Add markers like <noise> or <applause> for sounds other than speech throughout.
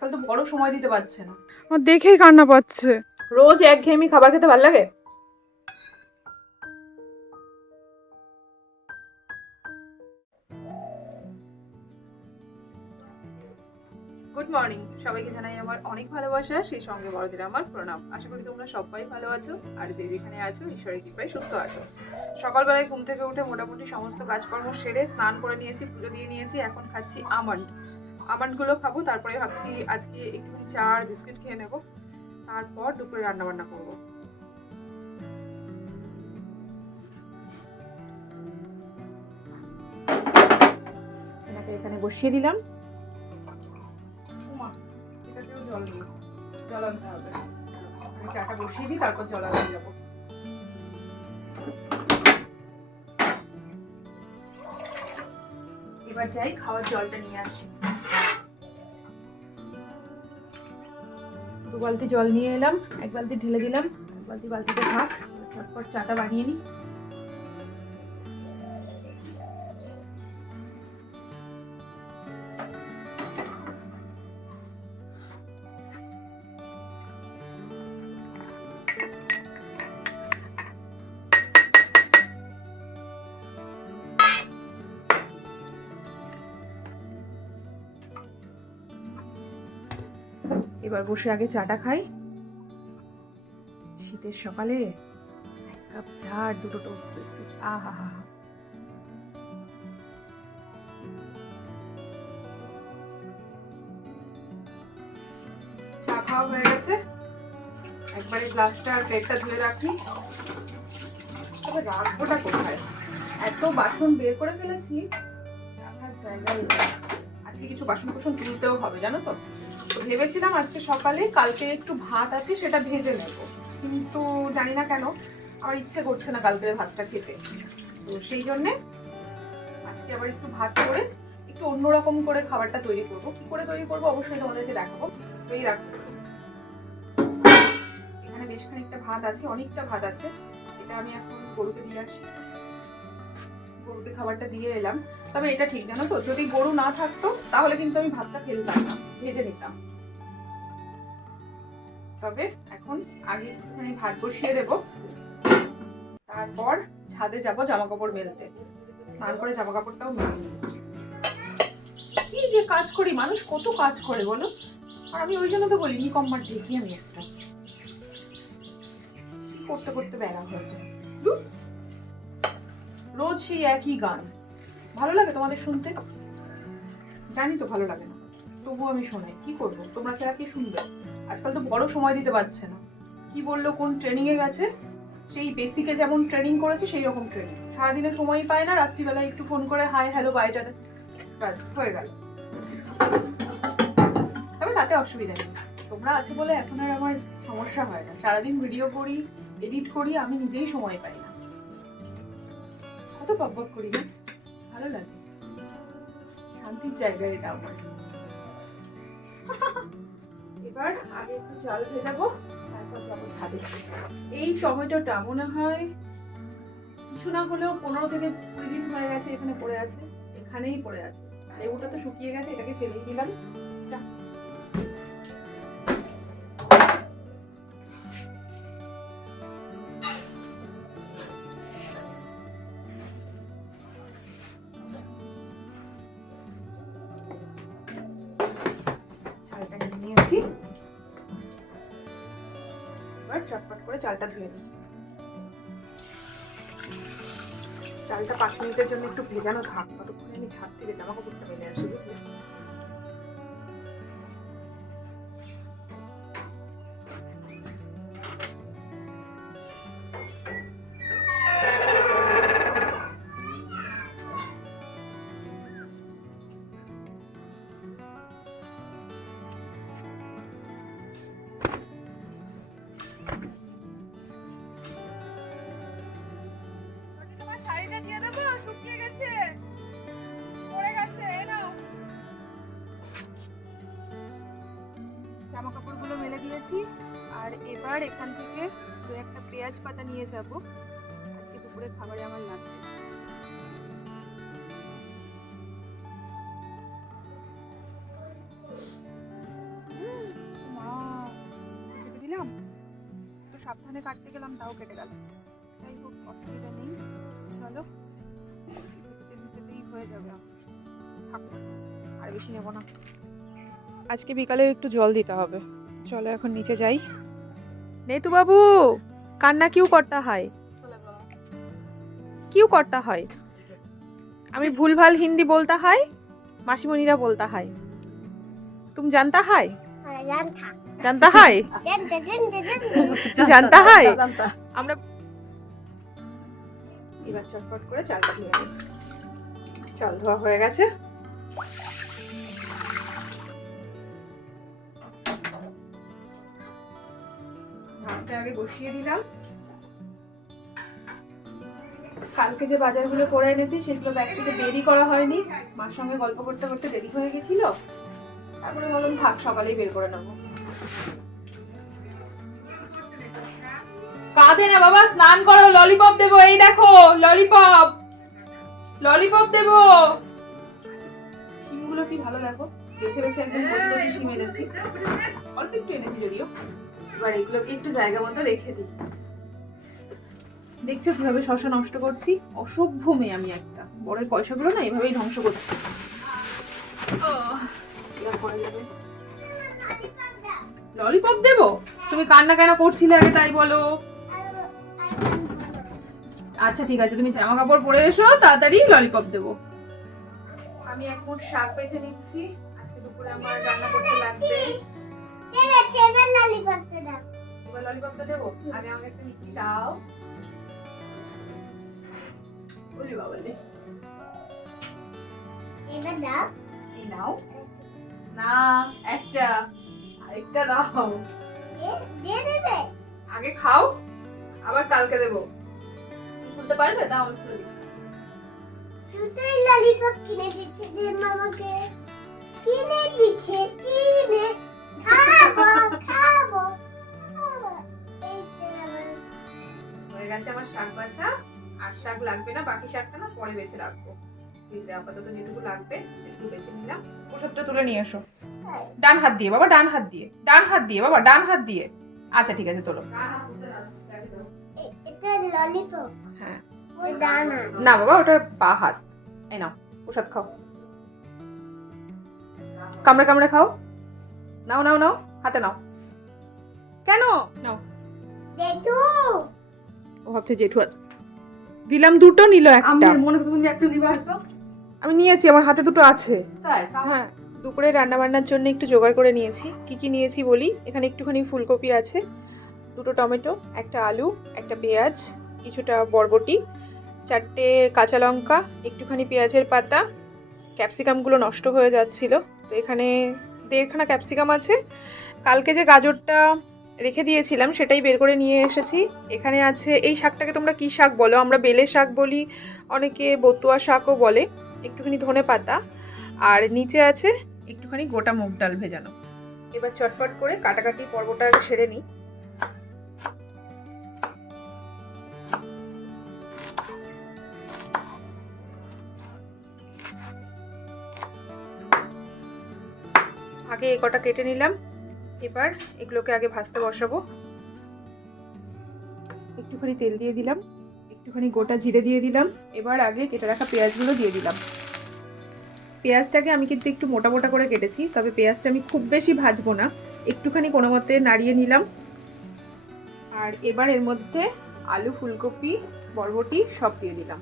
আজকাল তো বড় সময় দিতে পারছে না। আমার দেখেই কান্না পাচ্ছে। রোজ এক ঘেয়েমি খাবার খেতে ভালো লাগে? গুড মর্নিং সবাইকে জানাই আমার অনেক ভালোবাসা সেই সঙ্গে বড়দের আমার প্রণাম। আশা করি তোমরা সবাই ভালো আছো আর যে যেখানে আছো ঈশ্বরের কৃপায় সুস্থ আছো। সকালবেলায় ঘুম থেকে উঠে মোটামুটি সমস্ত কাজকর্ম সেরে স্নান করে নিয়েছি পুজো দিয়ে নিয়েছি এখন খাচ্ছি আমন্ড। আমন্ডগুলো খাব, তারপরে ভাবছি আজকে একটুখানি চা আর বিস্কিট খেয়ে নেব। তারপর দুপুরে রান্না বান্না করব। এটাকে এখানে বসিয়ে দিলাম। এটাতেও জল জল আনতে হবে। বসিয়ে দিই, তারপর জল এবার যাই, খাওয়ার জলটা নিয়ে আসি। বালতি জল নিয়ে এলাম, এক বালতি ঢেলে দিলাম, এক বালতি বালতিতে তারপর চটপট চাটা বানিয়ে নিই। এবার বসে আগে চাটা খাই। শীতের সকালে এক কাপ চা আর দুটো টোস্ট বিস্কিট আহা, হা হা। খাওয়া হয়ে গেছে। একবারে গ্লাসটা আর ধুয়ে তবে কোথায়? এত বাসন বের করে ফেলেছি, রাখার আজকে কিছু বাসন হবে, জানো তো? ভেবেছিলাম আজকে সকালে, কালকে একটু ভাত আছে, সেটা ভেজে নেব। কিন্তু জানি না কেন, আমার ইচ্ছে করছে না কালকের ভাতটা খেতে। তো সেই জন্যে আজকে আবার একটু ভাত করে, একটু অন্যরকম করে খাবারটা তৈরি করব। কি করে তৈরি করব অবশ্যই তোমাদেরকে দেখাবো। তো এই রাখব এখানে বেশ খানিকটা ভাত আছে, অনেকটা ভাত আছে। এটা আমি এখন গরুকে দিয়ে আসি। গরুকে খাবারটা দিয়ে এলাম। তবে এটা ঠিক জানো তো, যদি গরু না থাকতো, তাহলে কিন্তু আমি ভাতটা ফেলতাম না ভেজে নিতাম। তবে এখন আগে একটুখানি ভাত বসিয়ে দেব। তারপর ছাদে যাব জামা কাপড় মেলতে। স্নান করে জামা কাপড়টাও মেলে কি যে কাজ করি, মানুষ কত কাজ করে বলো? আর আমি ওই জন্য তো বলি নি কম্মার ঢেকি আমি একটা। করতে করতে বেড়া হয়েছে। রোজ সেই একই গান। ভালো লাগে তোমাদের শুনতে? জানি তো ভালো লাগে না। তবুও আমি শোনাই। কি করব? তোমরা ছাড়া কি শুনবে। আজকাল তো বড় সময় দিতে পারছে না। কি বলল, কোন ট্রেনিং এ গেছে? সেই বেসিকে যেমন ট্রেনিং করেছে, সেই রকম ট্রেনিং সারাদিনে সময় পায় না রাত্রিবেলা একটু ফোন করে হাই হ্যালো বাইটা ব্যাস, হয়ে গেল। তবে তাতে অসুবিধা নেই। তোমরা আছে বলে এখন আর আমার সমস্যা হয় না। সারাদিন ভিডিও করি এডিট করি, আমি নিজেই সময় পাই না। কত বকবক করি না ভালো লাগে। শান্তির জায়গা এটা আমার। এবার আগে একটু চাল ভেজাবো, তারপর যাব ছাদে। এই টমেটোটা মনে হয় কিছু না হলেও পনেরো থেকে কুড়ি দিন হয়ে গেছে এখানে পড়ে আছে। এখানেই পড়ে আছে। লেবুটা তো শুকিয়ে গেছে, এটাকে ফেলে দিলাম। যা। চালটা ধুয়ে নিই। চালটা পাঁচ মিনিটের জন্য একটু ভেজানো থাক, ততক্ষণে আমি ছাদ থেকে জামা কাপড়টা মেলে আসি, বুঝলে? মেশাবো আজকে দুপুরের খাবারে আমার লাগবে। সাবধানে কাটতে গেলাম, তাও কেটে গেল। যাই হোক, অসুবিধা নেই। চলো হয়ে যাবে আর বেশি নেব না। আজকে বিকালে একটু জল দিতে হবে। চলো এখন নিচে যাই। নেতু বাবু কান্না কিউ করতা হয়? কিউ করতা হয়? আমি ভুলভাল হিন্দি বলতা হয় মাসিমণিরা বলতা হয়। তুমি জানতা হয়? জানতা। হয়? জানতা হয়? আমরা এবার চটপট করে চালটা ধুয়ে চাল ধোয়া হয়ে গেছে। আগে বসিয়ে দিলাম। কালকে যে বাজারগুলো করে এনেছি সেগুলো ব্যাগ থেকে বেরি করা হয়নি। মার সঙ্গে গল্প করতে করতে দেরি হয়ে গেছিল। তারপরে বললাম থাক সকালেই বের করে নেব। কাঁধে না বাবা স্নান করো ললিপপ দেবো এই দেখো ললিপপ ললিপপ দেবো। শিমগুলো কি ভালো দেখো বেছে বেছে একদম কচি কচি শিম এনেছি। অল্প একটু এনেছি যদিও। এবার এগুলো একটু জায়গা মতো রেখে দিই। দেখছ কীভাবে শশা নষ্ট করছি? অসভ্য মেয়ে আমি একটা। বড়ের পয়সাগুলো না এভাবেই ধ্বংস করছি। ললিপপ দেবো? তুমি কান্না কেন করছিলে আগে তাই বলো। আচ্ছা ঠিক আছে, তুমি জামা কাপড় পরে এসো, তাড়াতাড়ি ললিপপ দেবো। আমি এখন শাক বেছে নিচ্ছি। আজকে দুপুরে আমার রান্না করতে লাগবে। এবার ললিপপটা দেবো? আগে আমাকে একটা মিষ্টি দাও। এই নাও। না একটা। আরেকটা দাও। আগে খাও আবার কালকে দেবো। খুলতে পারবে? দাও আমি খুলে কিনে দিচ্ছে যে মামাকে। কিনে দিচ্ছে কিনে। হয়ে গেছে আমার শাক বাছা। আর শাক লাগবে না, বাকি শাকটা না পরে বেছে রাখব। ফ্রিজে আপাতত যেটুকু লাগবে, একটু বেছে নিলাম। ওষুধটা তুলে নিয়ে এসো। ডান হাত দিয়ে, বাবা, ডান হাত দিয়ে। ডান হাত দিয়ে, বাবা, ডান হাত দিয়ে। আচ্ছা ঠিক আছে, তোলো। হ্যাঁ। না, বাবা, ওটা বা হাত। এই নাও, ওষুধ খাও। কামড়ে কামড়ে খাও। নাও নাও নাও হাতে নাও। কেন? নাও। দেখো ও ভাবছে জেঠু আছে দিলাম দুটো নিল আমি একটা মনে করছি একটা নিবা হয়তো। আমি নিয়েছি আমার হাতে দুটো আছে। তাই হ্যাঁ দুপুরে রান্না বান্নার জন্য একটু জোগাড় করে নিয়েছি। কি কি নিয়েছি বলি? এখানে একটুখানি ফুলকপি আছে দুটো টমেটো একটা আলু একটা পেঁয়াজ কিছুটা বরবটি চারটে কাঁচা লঙ্কা একটুখানি পেঁয়াজের পাতা। ক্যাপসিকামগুলো নষ্ট হয়ে যাচ্ছিল তো এখানে দেড়খানা ক্যাপসিকাম আছে। কালকে যে গাজরটা রেখে দিয়েছিলাম, সেটাই বের করে নিয়ে এসেছি। এখানে আছে, এই শাকটাকে তোমরা কি শাক বলো? আমরা বেলে শাক বলি, অনেকে বতুয়া শাকও বলে, একটুখানি ধনে পাতা। আর নিচে আছে একটুখানি গোটা মুগ ডাল ভেজানো। এবার চটফট করে কাটাকাটি পর্বটা সেরে নিই। আগে এই কটা কেটে নিলাম। এবার এগুলোকে আগে ভাজতে বসাবো। একটুখানি তেল দিয়ে দিলাম, একটুখানি গোটা জিরে দিয়ে দিলাম, এবার আগে কেটে রাখা পেঁয়াজগুলো দিয়ে দিলাম। পেঁয়াজটাকে আমি কিন্তু একটু মোটা মোটা করে কেটেছি, তবে পেঁয়াজটা আমি খুব বেশি ভাজবো না, একটুখানি কোনো মতে নাড়িয়ে নিলাম। আর এবার এর মধ্যে আলু, ফুলকপি, বরবটি সব দিয়ে দিলাম।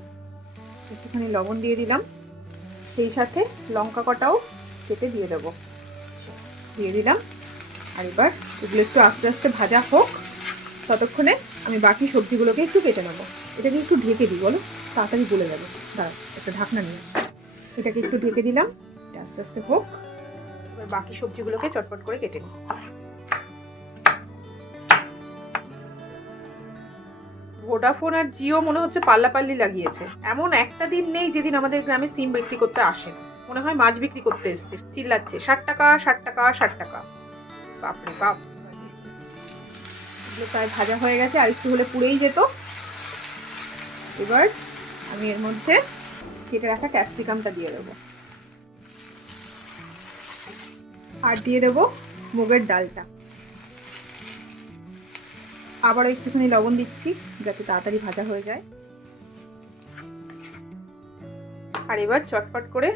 একটুখানি লবণ দিয়ে দিলাম, সেই সাথে লঙ্কা কটাও কেটে দিয়ে দেবো। দিয়ে দিলাম। আর এবার এগুলো একটু আস্তে আস্তে ভাজা হোক, ততক্ষণে আমি বাকি সবজিগুলোকে একটু কেটে নেব। এটাকে একটু ঢেকে দিই, বলো? তাড়াতাড়ি গলে যাবে দাঁড়া একটা ঢাকনা নিয়ে। এটাকে একটু ঢেকে দিলাম, এটা আস্তে আস্তে হোক। এবার বাকি সবজিগুলোকে চটপট করে কেটে নিই ভোডাফোন আর জিও মনে হচ্ছে পাল্লাপাল্লি লাগিয়েছে। এমন একটা দিন নেই যেদিন আমাদের গ্রামে সিম বিক্রি করতে আসে না। মনে হয় মাছ বিক্রি করতে এসছে। চিল্লাচ্ছে, ষাট টাকা ষাট টাকা ষাট টাকা। বাপরে বাপ। প্রায় ভাজা হয়ে গেছে, আর একটু হলে পুড়েই যেত। এবার আমি এর মধ্যে কেটে রাখা ক্যাপসিকামটা দিয়ে দেবো। আর দিয়ে দেবো মুগের ডালটা। আবারও একটুখানি লবণ দিচ্ছি, যাতে তাড়াতাড়ি ভাজা হয়ে যায়। আর এবার চটপট করে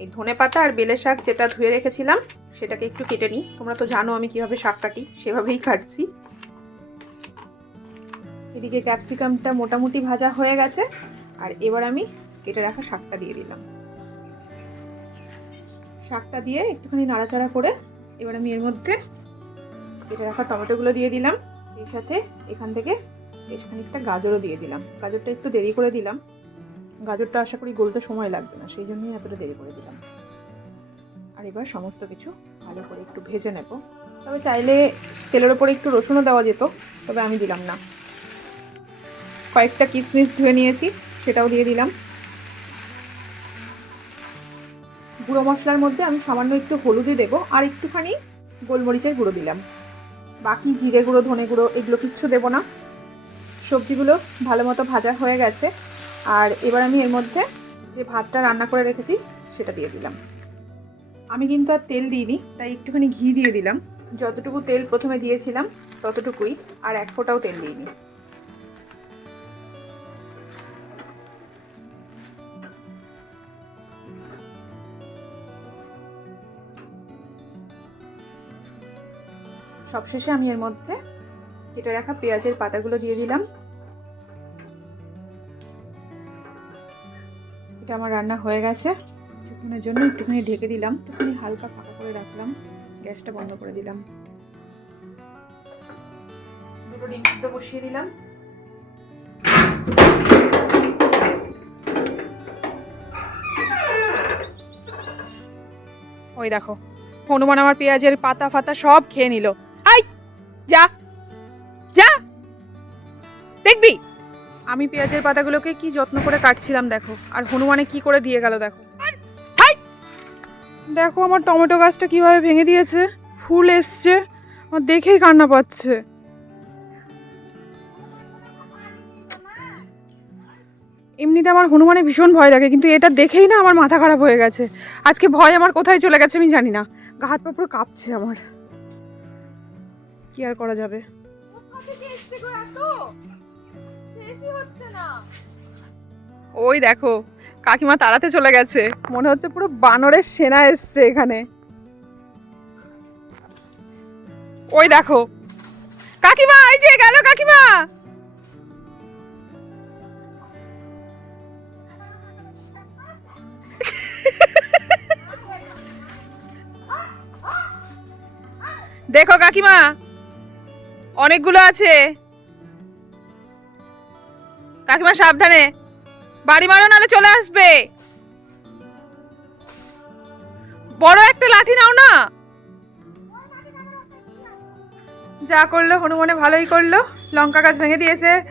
এই ধনে পাতা আর বেলে শাক যেটা ধুয়ে রেখেছিলাম, সেটাকে একটু কেটে নিই। তোমরা তো জানো আমি কীভাবে শাক কাটি, সেভাবেই কাটছি। এদিকে ক্যাপসিকামটা মোটামুটি ভাজা হয়ে গেছে, আর এবার আমি কেটে রাখা শাকটা দিয়ে দিলাম। শাকটা দিয়ে একটুখানি নাড়াচাড়া করে এবার আমি এর মধ্যে কেটে রাখা টমেটোগুলো দিয়ে দিলাম। এর সাথে এখান থেকে বেশ খানিকটা গাজরও দিয়ে দিলাম। গাজরটা একটু দেরি করে দিলাম। গাজরটা আশা করি গলতে সময় লাগবে না, সেই জন্যই এতটা দেরি করে দিলাম। আর এবার সমস্ত কিছু ভালো করে একটু ভেজে নেব। তবে চাইলে তেলের ওপরে একটু রসুনও দেওয়া যেত, তবে আমি দিলাম না। কয়েকটা কিশমিশ ধুয়ে নিয়েছি, সেটাও দিয়ে দিলাম। গুঁড়ো মশলার মধ্যে আমি সামান্য একটু হলুদই দেবো, আর একটুখানি গোলমরিচের গুঁড়ো দিলাম। বাকি জিরে গুঁড়ো, ধনে গুঁড়ো, এগুলো কিচ্ছু দেবো না। সবজিগুলো ভালো মতো ভাজা হয়ে গেছে। আর এবার আমি এর মধ্যে যে ভাতটা রান্না করে রেখেছি, সেটা দিয়ে দিলাম। আমি কিন্তু আর তেল দিইনি, তাই একটুখানি ঘি দিয়ে দিলাম। যতটুকু তেল প্রথমে দিয়েছিলাম, ততটুকুই, আর এক ফোঁটাও তেল দিইনি। সবশেষে আমি এর মধ্যে কেটে রাখা পেঁয়াজের পাতাগুলো দিয়ে দিলাম। এটা আমার রান্না হয়ে গেছে। কিছুক্ষণের জন্য একটুখানি ঢেকে দিলাম। একটুখানি হালকা ফাঁকা করে রাখলাম। গ্যাসটা বন্ধ করে দিলাম। দুটো ডিম সিদ্ধ বসিয়ে দিলাম। ওই দেখো, হনুমান আমার পেঁয়াজের পাতা ফাতা সব খেয়ে নিল। আই, যা। আমি পেঁয়াজের পাতাগুলোকে কি যত্ন করে কাটছিলাম দেখো। আর হনুমানে কি করে দিয়ে গেল দেখো। দেখো আমার টমেটো গাছটা কীভাবে ভেঙে দিয়েছে। ফুল এসছে। আমার দেখেই কান্না পাচ্ছে। এমনিতে আমার হনুমানে ভীষণ ভয় লাগে, কিন্তু এটা দেখেই না আমার মাথা খারাপ হয়ে গেছে। আজকে ভয় আমার কোথায় চলে গেছে আমি জানি না। গা হাত পুরো কাঁপছে আমার। কি আর করা যাবে? ওই দেখো, কাকিমা তাড়াতে চলে গেছে। মনে হচ্ছে পুরো বানরের সেনা এসছে এখানে। ওই দেখো, কাকিমা, এই যে গেল কাকিমা। দেখো কাকিমা, অনেকগুলো আছে। কাকিমা সাবধানে। বাড়ি মারো নাহলে চলে আসবে। বড় একটা লাঠি নাও না। যা করল হনুমানে ভালোই করল। লঙ্কা গাছ ভেঙে দিয়েছে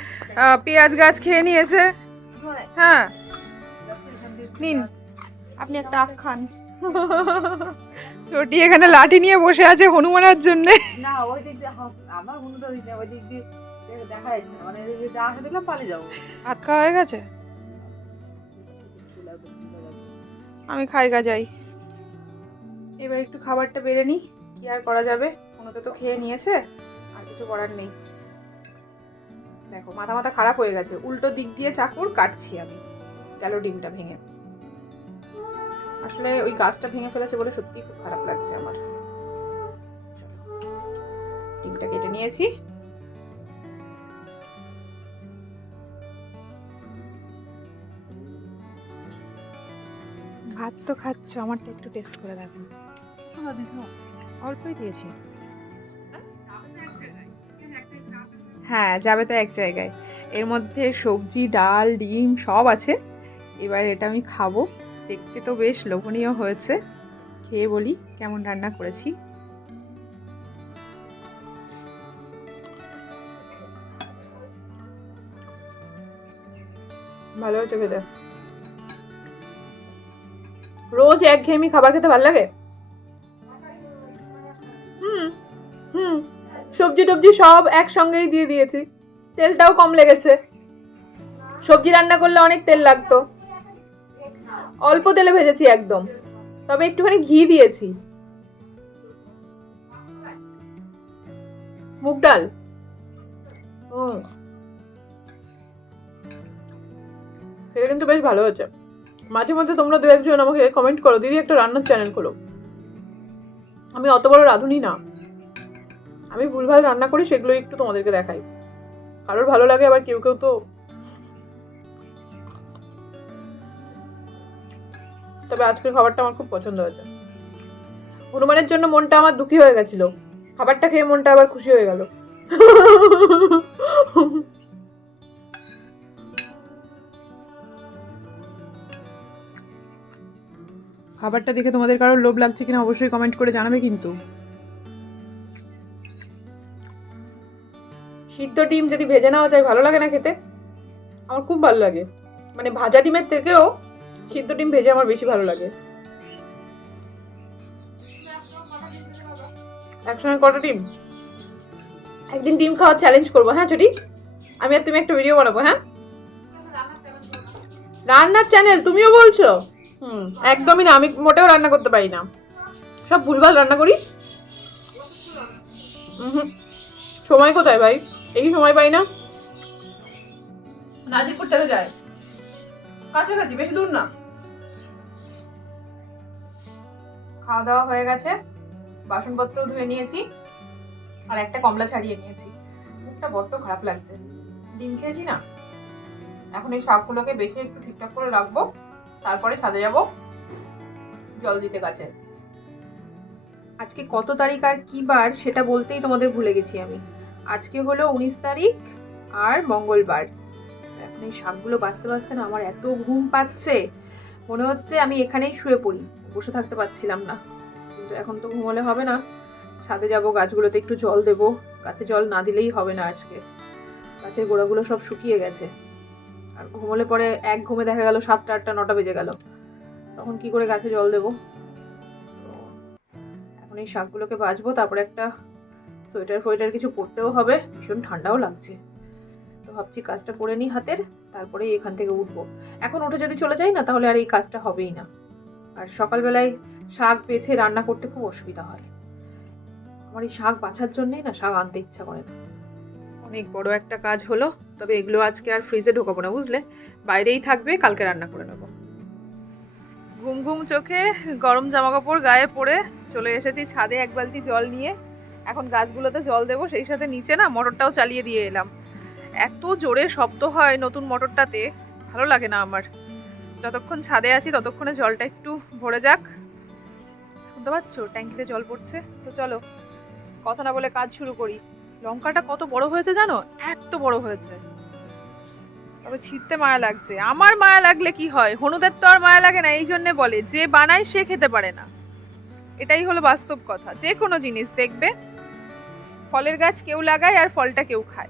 পেঁয়াজ গাছ খেয়ে নিয়েছে। হ্যাঁ। নিন। আপনি একটা আখ খান। ছোটি এখানে লাঠি নিয়ে বসে আছে হনুমানের জন্য। না ওই দিক দিয়ে আমার মনে দিক- ওই দিক দিয়ে। দেখে মানে হয়ে গেছে? আমি খাই গা যাই। এবার একটু খাবারটা বেড়ে নিই, কি আর করা যাবে? কোনোটা তো খেয়ে নিয়েছে, আর কিছু করার নেই। দেখো, মাথা মাথা খারাপ হয়ে গেছে। উল্টো দিক দিয়ে চাকুর কাটছি আমি। গেল ডিমটা ভেঙে। আসলে ওই গাছটা ভেঙে ফেলেছে বলে সত্যি খুব খারাপ লাগছে আমার। ডিমটা কেটে নিয়েছি। ভাত তো খাচ্ছ আমারটা একটু টেস্ট করে দেখেন অল্পই দিয়েছি। হ্যাঁ যাবে তো এক জায়গায়। এর মধ্যে সবজি ডাল ডিম সব আছে। এবার এটা আমি খাব। দেখতে তো বেশ লোভনীয় হয়েছে। খেয়ে বলি কেমন রান্না করেছি। ভালো হয়েছে খেতে? রোজ একঘেয়েমি খাবার খেতে ভালো লাগে? হুম হুম, সবজি টবজি সব একসঙ্গেই দিয়ে দিয়েছি। তেলটাও কম লেগেছে। সবজি রান্না করলে অনেক তেল লাগতো। অল্প তেলে ভেজেছি একদম। তবে একটুখানি ঘি দিয়েছি। মুগ ডাল। হুম। এটা কিন্তু বেশ ভালো হয়েছে। মাঝে মধ্যে তোমরা দু একজন আমাকে কমেন্ট করো। দিদি একটা রান্নার চ্যানেল খোলো। আমি অত বড় রাঁধুনি না। আমি ভুলভাল রান্না করি সেগুলো একটু তোমাদেরকে দেখাই। কারোর ভালো লাগে, আবার কেউ কেউ তো তবে আজকের খাবারটা আমার খুব পছন্দ হয়েছে। হনুমানের জন্য মনটা আমার দুঃখী হয়ে গেছিল। খাবারটা খেয়ে মনটা আবার খুশি হয়ে গেল। <laughs> খাবারটা দেখে তোমাদের কারোর লোভ লাগছে কিনা অবশ্যই কমেন্ট করে জানাবে কিন্তু। সিদ্ধ ডিম যদি ভেজে নেওয়া যায়, ভালো লাগে না খেতে? আমার খুব ভালো লাগে। মানে ভাজা ডিমের থেকেও সিদ্ধ ডিম ভেজে আমার বেশি ভালো লাগে। একসঙ্গে কটা ডিম? একদিন ডিম খাওয়ার চ্যালেঞ্জ করব হ্যাঁ ছুটি? আমি আর তুমি একটা ভিডিও বানাবো হ্যাঁ? রান্নার চ্যানেল তুমিও বলছো? একদমই না, আমি মোটেও রান্না করতে পারি না। সব ভুলভাল রান্না করি। সময় কোথায় ভাই? এই সময় পাই না। নাজিরপুর থেকে যায়। কাছাকাছি, বেশি দূর না। খাওয়া দাওয়া হয়ে গেছে। বাসনপত্র ধুয়ে নিয়েছি। আর একটা কমলা ছাড়িয়ে নিয়েছি। মুখটা বড্ড খারাপ লাগছে। ডিম খেয়েছি না? এখন এই শাকগুলোকে বেশি একটু ঠিকঠাক করে রাখব। তারপরে ছাদে যাব। জল দিতে গাছে আজকে কত তারিখ আর কি বার সেটা বলতেই তোমাদের ভুলে গেছি আমি। আজকে হলো উনিশ তারিখ আর মঙ্গলবার। এখন এই শাকগুলো বাঁচতে বাঁচতে না আমার এত ঘুম পাচ্ছে। মনে হচ্ছে আমি এখানেই শুয়ে পড়ি, বসে থাকতে পারছিলাম না। কিন্তু এখন তো ঘুমোলে হবে না। ছাদে যাব, গাছগুলোতে একটু জল দেব। গাছে জল না দিলেই হবে না আজকে। গাছের গোড়াগুলো সব শুকিয়ে গেছে। আর ঘুমোলে পরে এক ঘুমে দেখা গেল সাতটা, আটটা, নটা বেজে গেল। তখন কি করে গাছে জল দেবো? এখন এই শাকগুলোকে বাঁচবো তারপরে একটা সোয়েটার ফোয়েটার কিছু পরতেও হবে, ভীষণ ঠান্ডাও লাগছে। তো ভাবছি কাজটা করে নিই হাতের তারপরে এখান থেকে উঠবো। এখন উঠে যদি চলে যাই না, তাহলে আর এই কাজটা হবেই না। আর সকালবেলায় শাক বেছে রান্না করতে খুব অসুবিধা হয়। আমার এই শাক বাছার জন্যেই না শাক আনতে ইচ্ছা করে না। অনেক বড় একটা কাজ হলো তবে এগুলো আজকে আর ফ্রিজে ঢোকাবো না, বুঝলে? বাইরেই থাকবে, কালকে রান্না করে নেব। ঘুম ঘুম চোখে গরম জামা কাপড় গায়ে পরে চলে এসেছি ছাদে এক বালতি জল নিয়ে। এখন গাছগুলোতে জল দেবো, সেই সাথে নিচে না মোটরটাও চালিয়ে দিয়ে এলাম। এত জোরে শব্দ হয় নতুন মোটরটাতে, ভালো লাগে না আমার। যতক্ষণ ছাদে আছি ততক্ষণে জলটা একটু ভরে যাক। শুনতে পাচ্ছ? ট্যাঙ্কিতে জল পড়ছে। তো চলো, কথা না বলে কাজ শুরু করি। লঙ্কাটা কত বড় হয়েছে জানো? এত বড় হয়েছে। তবে ছিঁড়তে মায়া লাগছে। আমার মায়া লাগলে কি হয়? হনুদের তো আর মায়া লাগে না, এই জন্যে বলে, যে বানায় সে খেতে পারে না। এটাই হলো বাস্তব কথা। যে কোনো জিনিস দেখবে, ফলের গাছ কেউ লাগায় আর ফলটা কেউ খায়।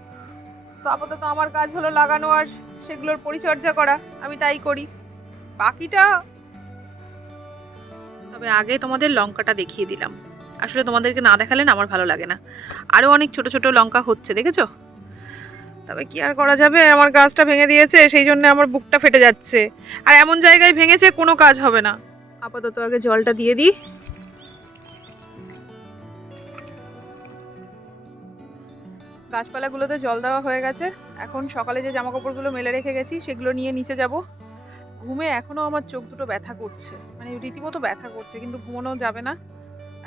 তো আপাতত আমার কাজ হলো লাগানো আর সেগুলোর পরিচর্যা করা। আমি তাই করি। বাকিটা তবে আগে তোমাদের লঙ্কাটা দেখিয়ে দিলাম। আসলে তোমাদেরকে না দেখালে না আমার ভালো লাগে না। আরও অনেক ছোট ছোট লঙ্কা হচ্ছে, দেখেছ? তবে কি আর করা যাবে? আমার গাছটা ভেঙে দিয়েছে, সেই জন্য আমার বুকটা ফেটে যাচ্ছে। আর এমন জায়গায় ভেঙেছে কোনো কাজ হবে না। আপাতত আগে জলটা দিয়ে দিই। গাছপালাগুলোতে জল দেওয়া হয়ে গেছে। এখন সকালে যে জামা কাপড়গুলো মেলে রেখে গেছি, সেগুলো নিয়ে নিচে যাব। ঘুমে এখনও আমার চোখ দুটো ব্যথা করছে। মানে রীতিমতো ব্যথা করছে, কিন্তু ঘুমানো যাবে না।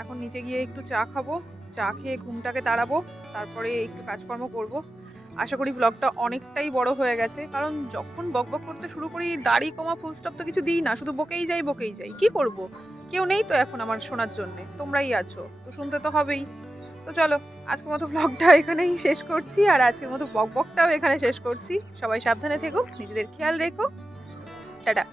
এখন নিচে গিয়ে একটু চা খাব, চা খেয়ে ঘুমটাকে তাড়াবো, তারপরে একটু কাজকর্ম করব। আশা করি ব্লগটা অনেকটাই বড় হয়ে গেছে, কারণ যখন বকবক করতে শুরু করি, দাড়ি কমা ফুল স্টপ তো কিছু দিই না, শুধু বকেই যাই বকেই যাই। কি করব? কেউ নেই তো এখন আমার শোনার জন্যে, তোমরাই আছো, তো শুনতে তো হবেই। তো চলো, আজকের মতো ব্লগটা এখানেই শেষ করছি, আর আজকের মতো বকবকটাও এখানে শেষ করছি। সবাই সাবধানে থেকো, নিজেদের খেয়াল রেখো। টাটা।